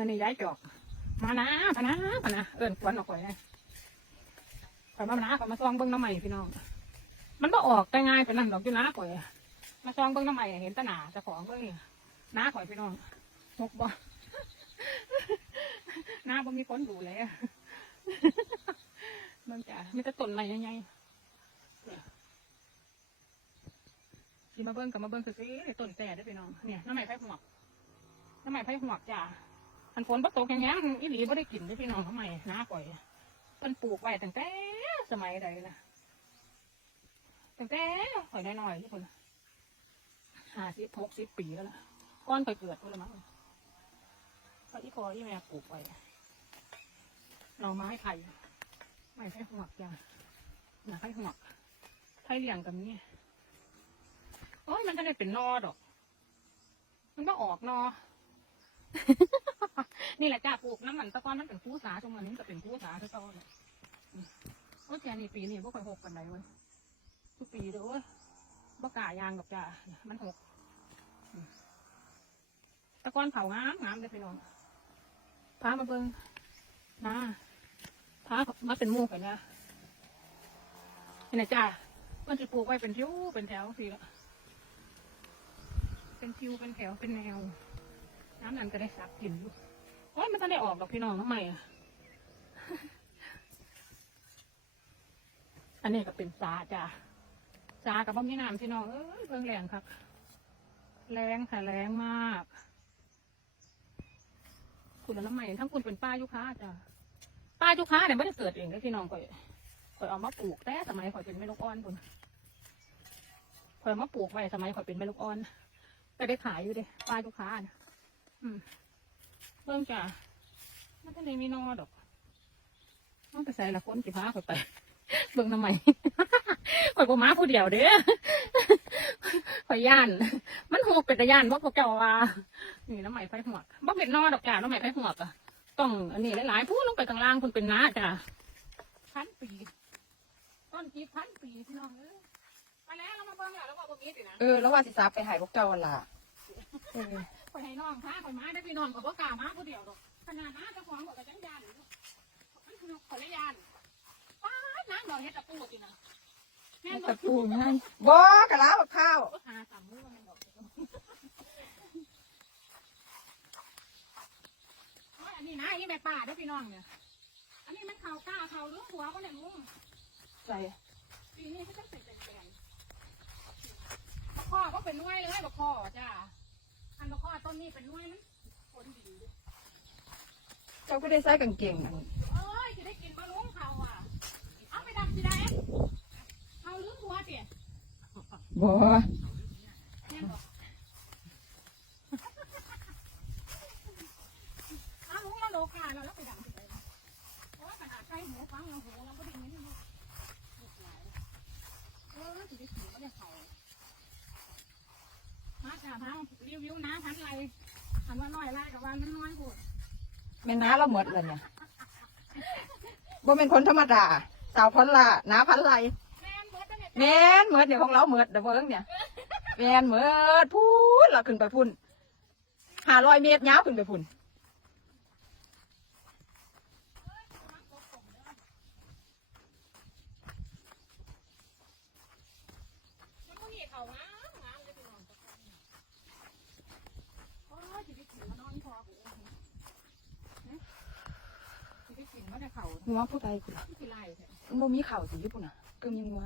มื่อนี้ย้ายจอก มานะพะนะพะนะเอิญควนออกไปเลยขอยมานะขอยมาซองเบิ้งน้ำใหม่พี่น้อง มันก็ออกแต่ง่ายเป็นนั่นดอกอยู่นะข่อย มาซองเบิ้งน้ำใหม่เห็นแตหนาเจะของเบิ้งน้าข่อยพี่น้องหกบ่น้าบ่มีคนดูเลยอะมันจะมีแต่ต้นอะไรยังไงสิมาเบิ้งกับมาเบิ้งคือสิต้นแต่ได้พี่น้อง เนี่ยน้ำใหม่ไผ่หวกน้ำใหม่ไผ่หวกจ้า อันฝนบ่ตกอย่างเงี้อีหลีบ่ได้กินได้พี่น้องทำไมน้าก่อยเพิ่นปลูกไว้ตั้งแต่สมัยใดนะตั้งแต่ข่อยน้อยๆที่คนห้าสิบหกสิบปีแล้วล่ะก้อนข่อยเกิดพุ่นละมั้งก็อีพอที่แม่ปลูกไว้หน่อไม้ไผ่ไม้ไผ่หวกจ้ะหน่อไผ่หวกไผ่เหลี่ยงกับนี้โอ้ยมันจะได้เป็นนอดอก มันก็ออกนอ นี่แหละจ้าปลูกน้ำมันตะกอนมันเป็นคู่สาตรงนี้ก็เป็นคู่สาคือเก่าเลยอืมโอ้ยแกนี่ปีนี้บ่ค่อยหกกันไดเว้ยทุกปีเด้อเว้ยบกายางดอกจ้ามันหกตะกอนเขางามงามเลยพี่น้องพามาเบิ่งนะพามาเป็นมู่กันนะนี่นะจ้ามันจะปลูกไว้เป็นทิวเป็นแถวสิละเป็นทิวเป็นแถวเป็นแนว น้ำนั้นจะได้ซักกินอยู่โอ้ยมันจะได้ออกดอกพี่น้องทำไมอะ อันนี้ก็เป็นซาจ้ะซากับบ่มีน้ำพี่น้องเอ้ยเบิ่งแรงครับ แรงค่ะแรงมากคุณแล้วน้ำใหม่ทั้งคุณเป็นป้ายุค้าจ้ะป้ายุค้าเนี่ยไม่ได้เกิดเองเลยพี่น้องข่อยข่อยเอามาปลูกแต่สมัยข่อยเป็นแม่ลูกอ่อนคุณข่อยมาปลูกไว้สมัยข่อยเป็นแม่ลูกอ่อนแต่ได้ขายอยู่เด้ป้ายุค้านะ อืมเบิ่งจ้ะมันก็เลยมีนอดอกมันไปใส่ละคนสิพาข่อยไป เบิ่งทำไมข่อยบ่มาผู้เดียวเด้อข่อยย่าน มันหกเป็นตะย่านบ่พวกเจ้าว่านี่น้ำใหม่ไฟหวกบ่เป็นนอดอกจ้ะน้ำใหม่ไฟหวกอะต้องอันนี้หลายๆพูดลงไปข้างล่างคุณเป็นน้าจ้ะพันปีต้นกีบพันปีพี่น้องเอ้ยไปแล้วเรามาเบิ่งแล้วแล้วว่าบ่มีสินะ เออ แล้วว่าสิซับไปใหายพวกเจ้าหั่นล่ะเออไปให้น้องพาไปมาได้พี่น้องก็บ่กล้ามาผู้เดียวดอกขนาดน้าเจ้าของบอกกับจังยานอยู่มันคือขอละยานป้าดน้ำดอกเฮ็ดตะปูจริงนะแม่นตะบอกปูให้บ่กะลาบักข้าวก็หาสามมือมันบอกโอ้ยอันนี้นะอันนี้แม่ป้าเด้อพี่น้องเนี่ยอันนี้มันเขากล้าเขาเรื่องหัวก็เนี่ยลุงใส่ปีนี้เขาจะใส่แกนๆบักข้อก็เป็นหน่วยเลยบักข้อจ้า อันบักข้อต้นนี้เป็นหน่วยมันผลดีเด้อเจ้าก็ได้ใส่กางเกงนั่นเอ้ยจะได้กินบะลุงเขาอะ เอาไปดำสิได้เอาลืมหัวเตี๋ยบ่แม่นบอกเอาลุงเราโลกาเราแล้วไปดำสิได้เพราะว่าขนาดใกล้หูฟังเราหูเราก็ได้ยินมันลูกหลายเออจะได้กินก็ได้เขา มาจ้าพังรีวิวนะพันไรพันว่าน้อยไรกับวันมันน้อยพูดแม่น้าเราหมดเลยเนี่ยบ่เป็นคนธรรมดาสาวพันละน้าพันไหลแม่นเบิดตั้งแต่แม่นเหมือดเนี่ยของเราเหมือดเด้อเบิ่งเนี่ยแม่นเหมือดพูนเราขึ้นไปพุ่น500เมตรยาวขึ้นไปพุ่นมันก็นี่เขางามงามเลยพี่น้อง โอ้ยจะได้กินมานอนพอกูจะได้กินมาแต่เขาหัวผู้ใดพุ่นล่ะที่ไรแท้มันบ่มีข้าวสิอยู่พุ่นน่ะกึมยังหัว